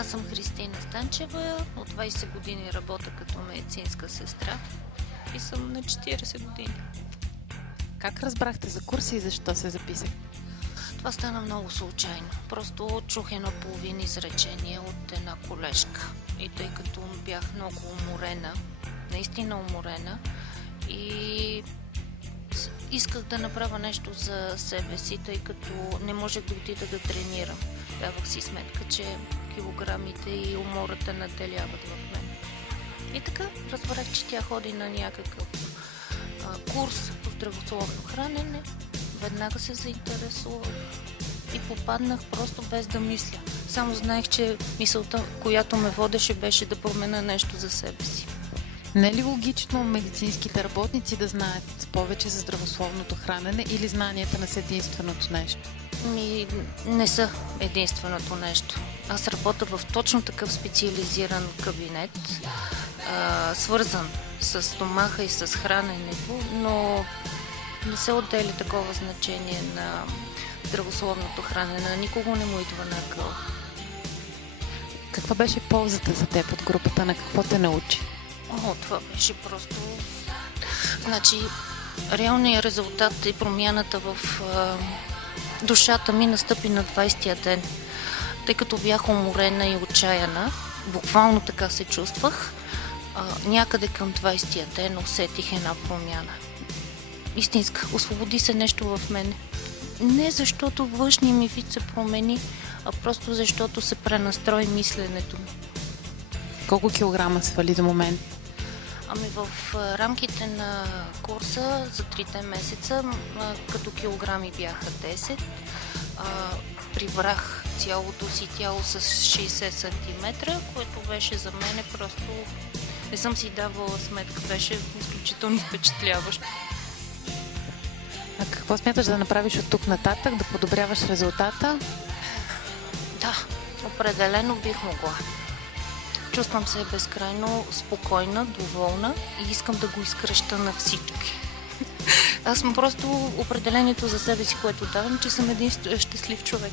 Аз съм Христина Станчева, от 20 години работя като медицинска сестра и съм на 40 години. Как разбрахте за курса и защо се записах? Това стана много случайно. Просто чух едно половин изречение от една колежка. И тъй като бях много уморена, наистина уморена, и исках да направя нещо за себе си, тъй като не можех да отида да тренирам. Давах си сметка, че килограмите и умората наделяват в мен. И така разбрах, че тя ходи на някакъв курс по здравословно хранене. Веднага се заинтересувах и попаднах просто без да мисля. Само знаех, че мисълта, която ме водеше, беше да променя нещо за себе си. Не е ли логично медицинските работници да знаят повече за здравословното хранене или знанията не са единственото нещо? Не са единственото нещо. Аз работя в точно такъв специализиран кабинет, свързан с стомаха и с храненето, но не се отделя такова значение на здравословното хранене. Никого не му идва на акъл. Каква беше ползата за теб от групата? На какво те научи? Това беше просто... Значи, реалният резултат и промяната в душата ми настъпи на 20-я ден. Тъй като бях уморена и отчаяна, буквално така се чувствах, някъде към 20-я ден усетих една промяна. Истинска, освободи се нещо в мен. Не защото външния ми вид се промени, а просто защото се пренастрои мисленето ми. Колко килограма свали до момент? В рамките на курса за 3 месеца като килограми бяха 10. Прибрах цялото си тяло с 60 см, което беше за мене просто... Не съм си давала сметка, беше изключително впечатляващо. А какво смяташ да направиш от тук нататък, да подобряваш резултата? Да, определено бих могла. Чувствам се безкрайно спокойна, доволна и искам да го изкръща на всички. Аз съм просто определението за себе си, което давам, че съм един щастлив човек.